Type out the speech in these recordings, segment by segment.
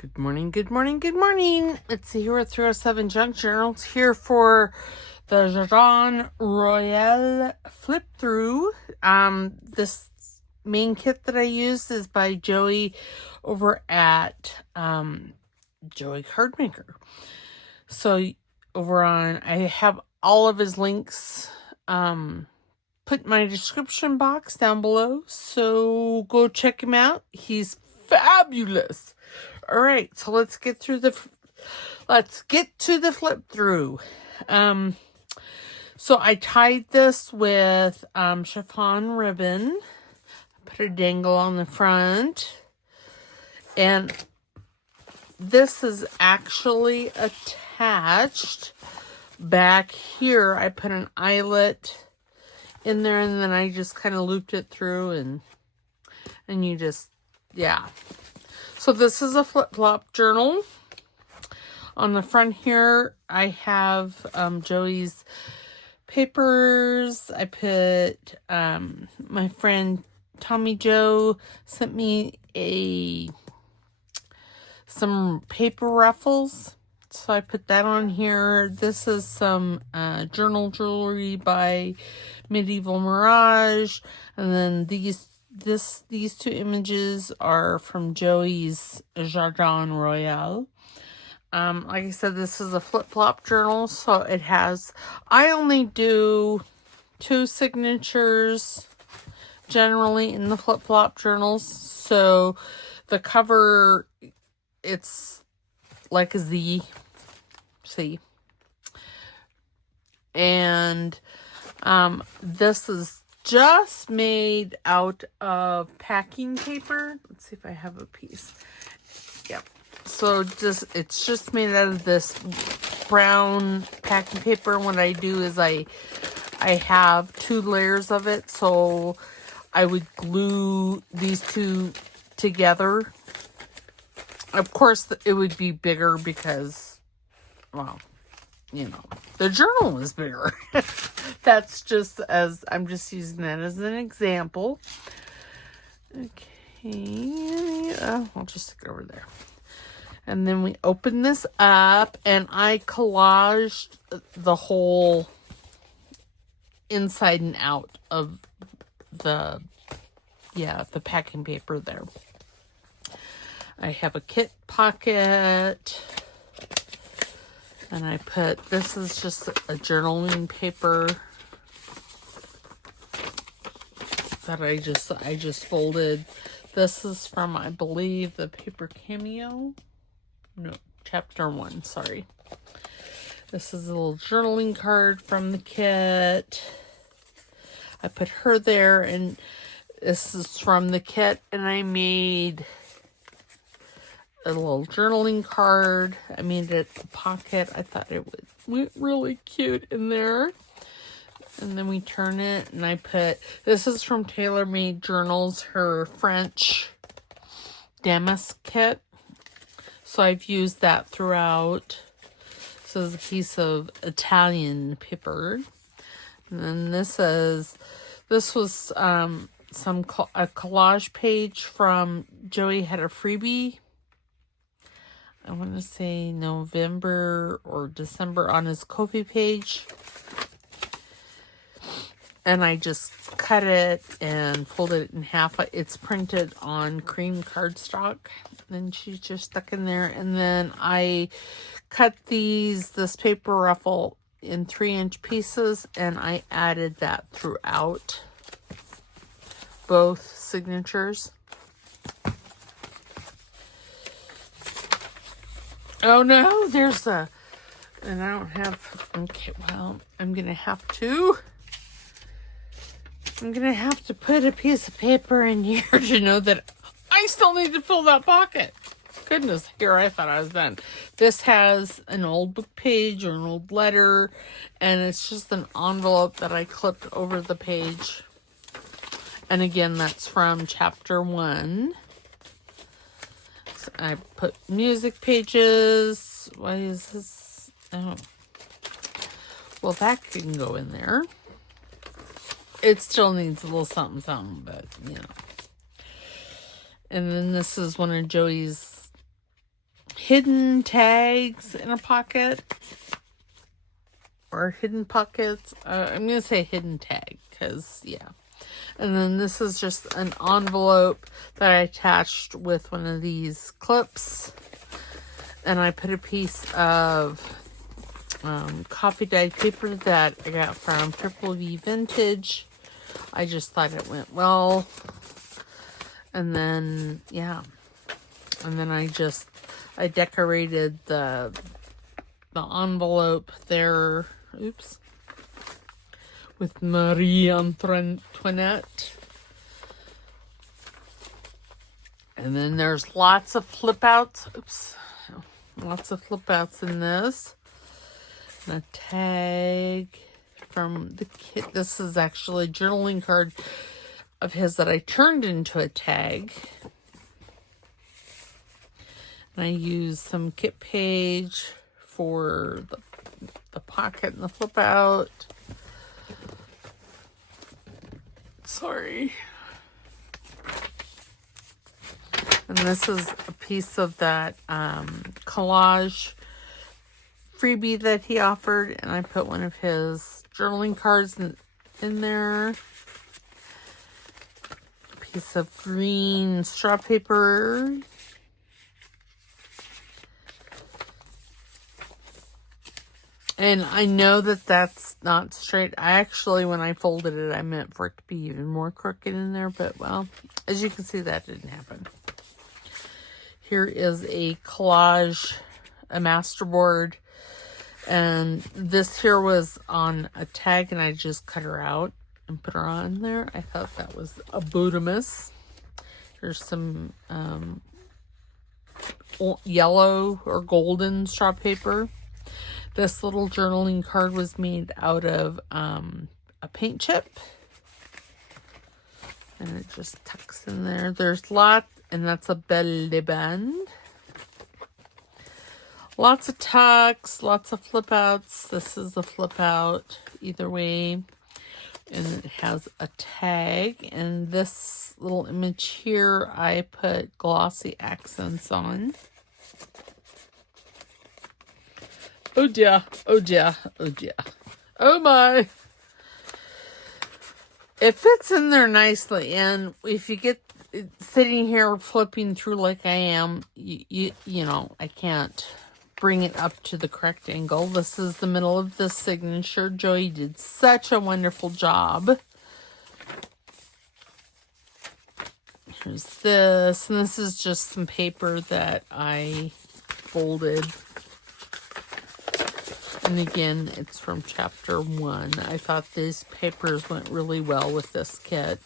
Good morning, good morning, good morning. It's the Hero 307 Junk Journals here for the Jardin Royale flip through. This main kit that I used is by Joey over at Joey Cardmaker. So over on, I have all of his links put in my description box down below. So go check him out. He's fabulous. All right, so let's get to the flip through. So I tied this with chiffon ribbon. Put a dangle on the front, and this is actually attached back here. I put an eyelet in there, and then I just kind of looped it through, and you just, yeah. So this is a flip-flop journal. On the front here, I have Joey's papers. I put, my friend Tommy Joe sent me some paper ruffles. So I put that on here. This is some journal jewelry by Medieval Mirage. And then these two images are from Joey's Jardin Royale. Like I said, this is a flip-flop journal, so it has, I only do 2 signatures generally in the flip-flop journals. So the cover, it's like a Z, see? And this is just made out of packing paper. Let's see if I have a piece. Yep. So it's just made out of this brown packing paper. And what I do is I have 2 layers of it. So I would glue these 2 together. Of course, it would be bigger because, well, you know, the journal is bigger. That's just I'm just using that as an example. Okay, I'll just stick it over there. And then we open this up, and I collaged the whole inside and out of the packing paper there. I have a kit pocket. And I put, this is just a journaling paper that I just folded. This is from, I believe, the paper Cameo. No, chapter 1, sorry. This is a little journaling card from the kit. I put her there, and this is from the kit, and I made a little journaling card. I made it a pocket. I thought it would look really cute in there. And then we turn it, and I put, this is from Tailor Made Journals, her French damask kit. So I've used that throughout. So it's a piece of Italian paper. And then this was a collage page from Joey had a freebie. I want to say November or December on his Ko-fi page. And I just cut it and folded it in half. It's printed on cream cardstock. And she's just stuck in there. And then I cut this paper ruffle in 3-inch pieces. And I added that throughout both signatures. Oh no, and I don't have, okay, well, I'm going to have to put a piece of paper in here to know that I still need to fill that pocket. Goodness, here I thought I was done. This has an old book page or an old letter, and it's just an envelope that I clipped over the page. And again, that's from chapter 1. I put music pages. Why is this? Oh. Well, that can go in there. It still needs a little something, but, you know. And then this is one of Joey's hidden tags in a pocket. Or hidden pockets. I'm going to say hidden tag because, yeah. And then this is just an envelope that I attached with one of these clips. And I put a piece of coffee dyed paper that I got from Triple V Vintage. I just thought it went well. And then, yeah. And then I decorated the envelope there. Oops. With Marie Antoinette. And then there's lots of flip outs. Oops. Lots of flip outs in this. And a tag from the kit. This is actually a journaling card of his that I turned into a tag. And I used some kit page for the pocket and the flip out. Sorry. And this is a piece of that collage freebie that he offered. And I put one of his journaling cards in there. A piece of green straw paper. And I know that that's not straight. I actually, when I folded it, I meant for it to be even more crooked in there. But, well, as you can see, that didn't happen. Here is a collage, a masterboard. And this here was on a tag, and I just cut her out and put her on there. I thought that was a Budamus. Here's some yellow or golden straw paper. This little journaling card was made out of a paint chip. And it just tucks in there. There's lots, and that's a belly band. Lots of tucks, lots of flip outs. This is a flip out either way. And it has a tag. And this little image here, I put glossy accents on. Oh dear, oh dear, oh dear. Oh my. It fits in there nicely. And if you get sitting here flipping through like I am, you know, I can't bring it up to the correct angle. This is the middle of the signature. Joey did such a wonderful job. Here's this. And this is just some paper that I folded. And again, it's from chapter 1. I thought these papers went really well with this kit.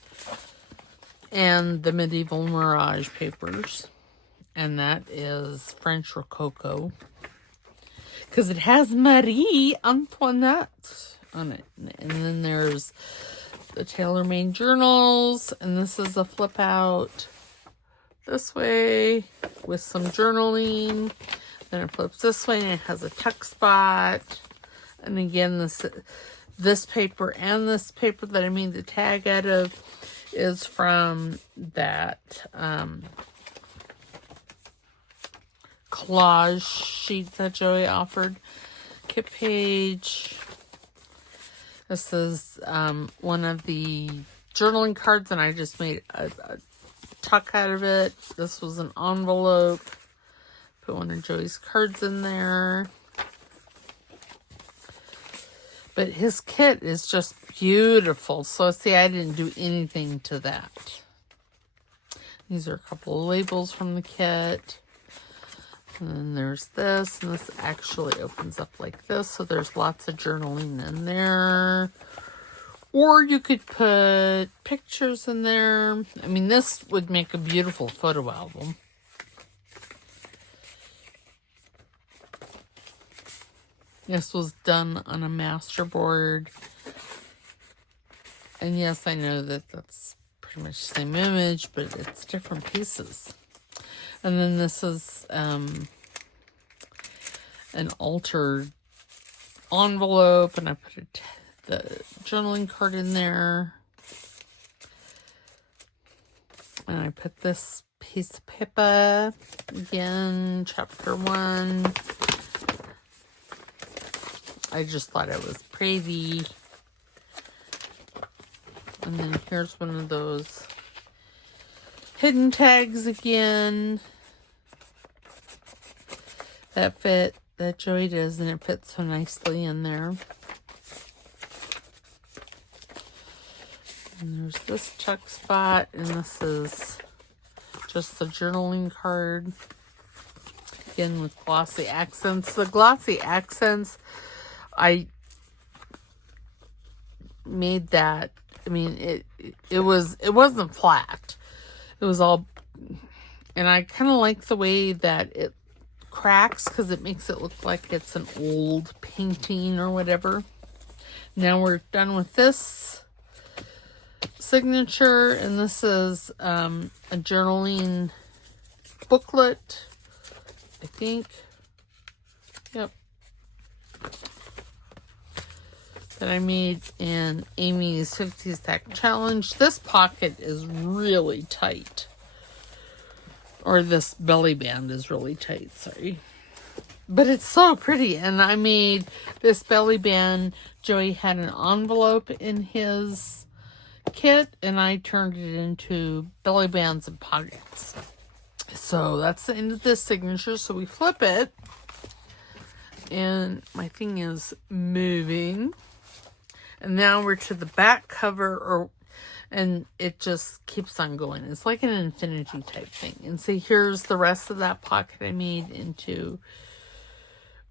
And the Medieval Mirage papers. And that is French Rococo. Because it has Marie Antoinette on it. And then there's the tailor-made journals. And this is a flip out this way with some journaling. Then it flips this way and it has a tuck spot. And again, this paper and this paper that I made the tag out of is from that collage sheet that Joey offered. Kit page. This is one of the journaling cards, and I just made a tuck out of it. This was an envelope. Put one of Joey's cards in there. But his kit is just beautiful. So, see, I didn't do anything to that. These are a couple of labels from the kit. And then there's this. And this actually opens up like this. So there's lots of journaling in there. Or you could put pictures in there. I mean, this would make a beautiful photo album. This was done on a masterboard. And yes, I know that that's pretty much the same image, but it's different pieces. And then this is an altered envelope, and I put the journaling card in there. And I put this piece of paper. Again, chapter 1. I just thought it was pretty. And then here's one of those hidden tags again. That fit, that Joey does, and it fits so nicely in there. And there's this check spot, and this is just the journaling card. Again, with glossy accents. The glossy accents, I made that. I mean, it wasn't flat. It was all, and I kind of like the way that it cracks because it makes it look like it's an old painting or whatever. Now we're done with this signature, and this is a journaling booklet, I think. Yep. That I made in Amy's 50 Stack Challenge. This pocket is really tight. Or this belly band is really tight, sorry. But it's so pretty. And I made this belly band. Joey had an envelope in his kit, and I turned it into belly bands and pockets. So that's the end of this signature. So we flip it. And my thing is moving. And now we're to the back cover, and it just keeps on going. It's like an infinity type thing. And see, here's the rest of that pocket I made into,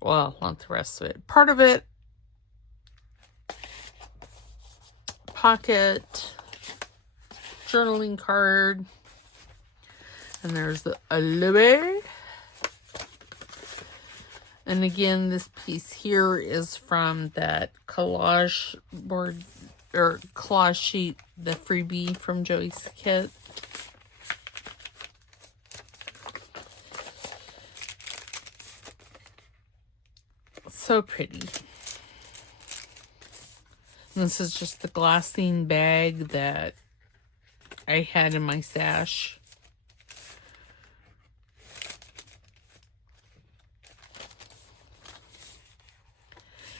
well, not the rest of it. Part of it. Pocket. Journaling card. And there's the Aloe. And again, this piece here is from that collage board, or collage sheet, the freebie from Joey's kit. So pretty. And this is just the glassine bag that I had in my stash.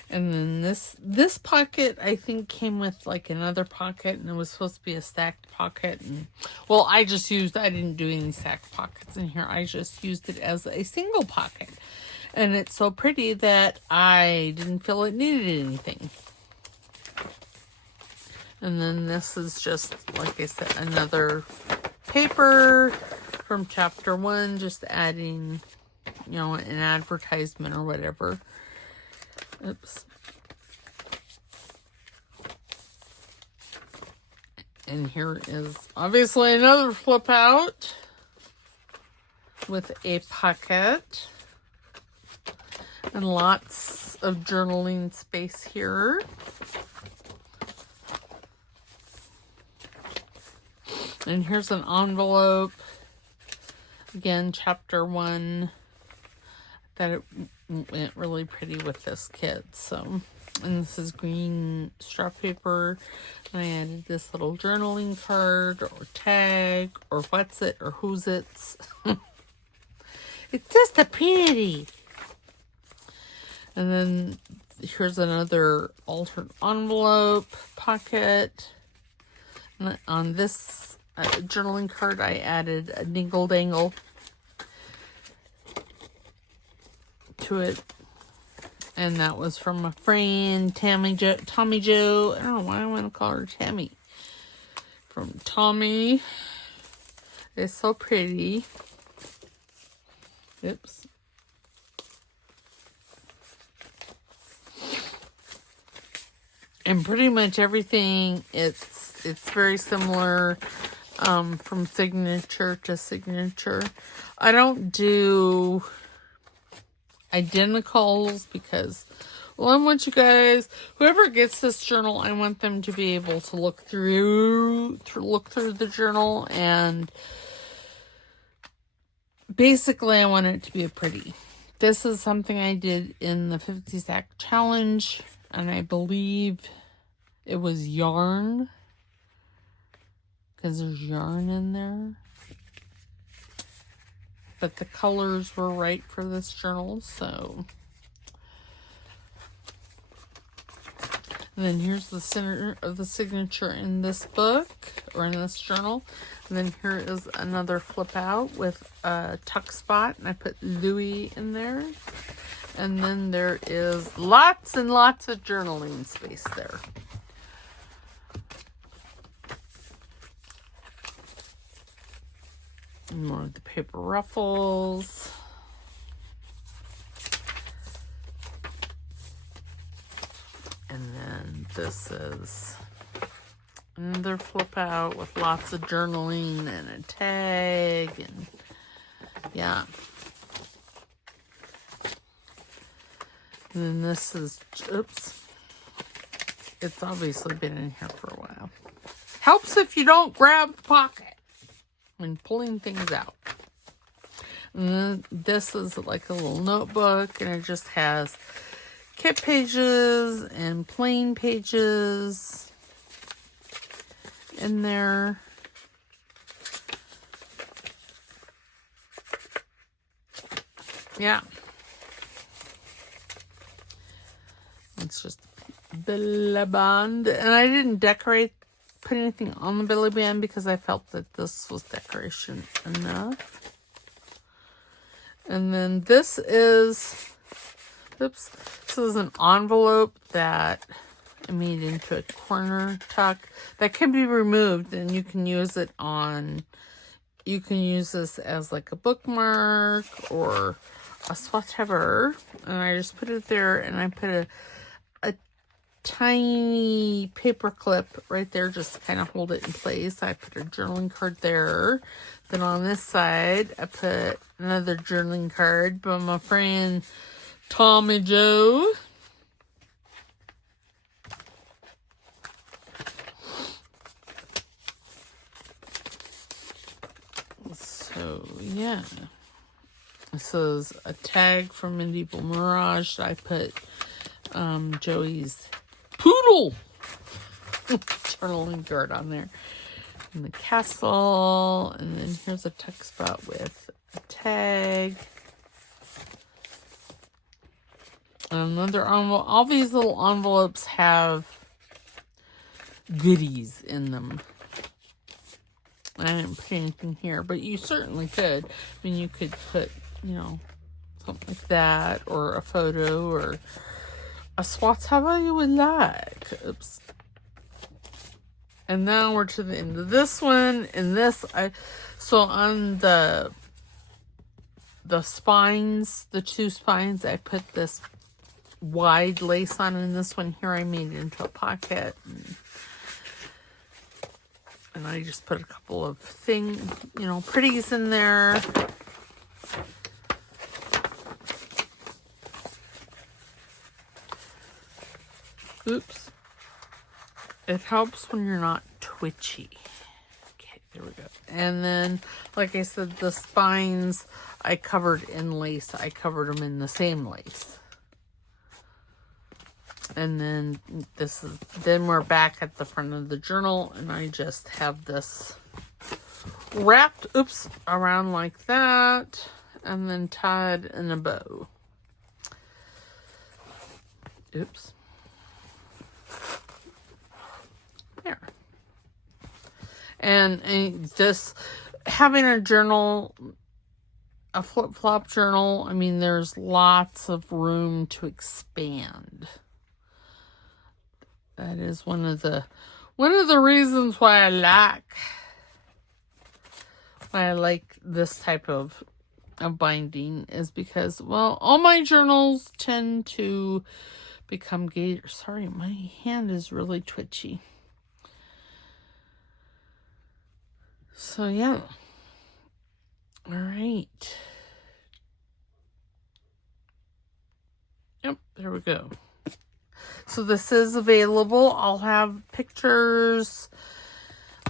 And then this pocket, I think, came with like another pocket, and it was supposed to be a stacked pocket. And well, I didn't do any stacked pockets in here. I just used it as a single pocket. And it's so pretty that I didn't feel it needed anything. And then this is just, like I said, another paper from chapter 1, just adding, you know, an advertisement or whatever. Oops. And here is obviously another flip out with a pocket and lots of journaling space here. And here's an envelope. Again, chapter 1. That it went really pretty with this kit. So, and this is green strap paper. And I added this little journaling card or tag or what's it or who's it's. It's just a pretty. And then here's another altered envelope pocket. And on this journaling card, I added a dingle dangle to it, and that was from a friend, Tommy Joe. I don't know why I want to call her Tammy. From Tommy. It's so pretty. Oops. And pretty much everything, it's very similar from signature to signature. I don't do identicals because, well, I want you guys, whoever gets this journal, I want them to be able to look through the journal, and basically I want it to be a pretty. This is something I did in the 50 Stack Challenge, and I believe it was yarn, because there's yarn in there. but the colors were right for this journal, so. And then here's the center of the signature in this book, or in this journal. And then here is another flip out with a tuck spot, and I put Louis in there. And then there is lots and lots of journaling space there. And more of the paper ruffles. And then this is another flip out with lots of journaling and a tag, and yeah. And then this is, oops, it's obviously been in here for a while. Helps if you don't grab the pocket when pulling things out. And then this is like a little notebook, and it just has kit pages and plain pages in there. Yeah. It's just Billy Band. And I didn't put anything on the Billy Band because I felt that this was decoration enough. And then this is, oops, this is an envelope that I made into a corner tuck that can be removed, and you can use it on, you can use this as like a bookmark or a whatever. And I just put it there, and I put a tiny paper clip right there just to kind of hold it in place. I put a journaling card there. Then on this side, I put another journaling card by my friend Tommy Joe. So, yeah. This is a tag from Medieval Mirage. I put Joey's poodle journaling card on there. And the castle. And then here's a tuck spot with a tag. Another envelope. All these little envelopes have goodies in them. I didn't put anything here, but you certainly could. I mean, you could put, you know, something like that, or a photo, or a swatch, however you would like. Oops. And now we're to the end of this one. And this, so on the spines, the two spines, I put this wide lace on, and this one here I made it into a pocket. And I just put a couple of pretties in there. Oops. It helps when you're not twitchy. Okay, there we go. And then, like I said, the spines I covered in lace. I covered them in the same lace. And then then we're back at the front of the journal, and I just have this wrapped, around like that, and then tied in a bow. Oops. There. And just having a journal, a flip-flop journal, I mean, there's lots of room to expand. That is one of the reasons why I like this type of binding, is because, well, all my journals tend to become gator. Sorry, my hand is really twitchy. So yeah. All right. Yep, there we go. So this is available. I'll have pictures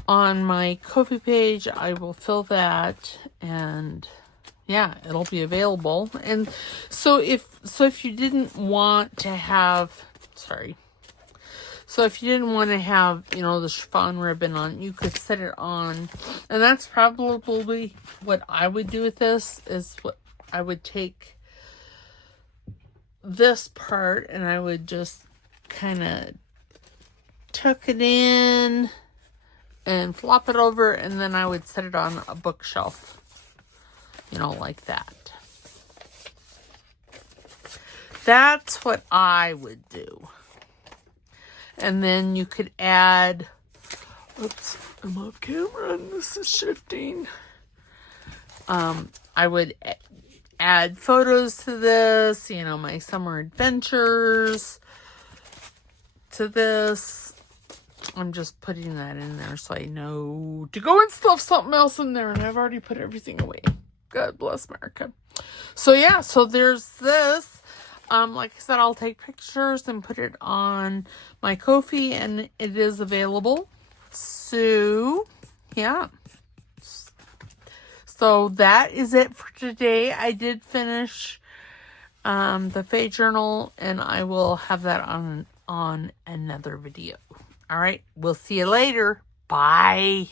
on my Ko-fi page. I will fill that, and yeah, it'll be available. And so if you didn't want to have, So if you didn't want to have, you know, the chiffon ribbon on, you could set it on. And that's probably what I would do with this, is what I would take this part and I would just kind of tuck it in and flop it over, and then I would set it on a bookshelf, you know, like that. That's what I would do. And then you could add, oops, I'm off camera and this is shifting. I would add photos to this, you know, my summer adventures to this. I'm just putting that in there so I know to go and stuff something else in there, and I've already put everything away. God bless America. So yeah, so there's this. Like I said, I'll take pictures and put it on my Ko-fi, and it is available. So yeah. So that is it for today. I did finish the Fae Journal, and I will have that on another video. All right, we'll see you later. Bye.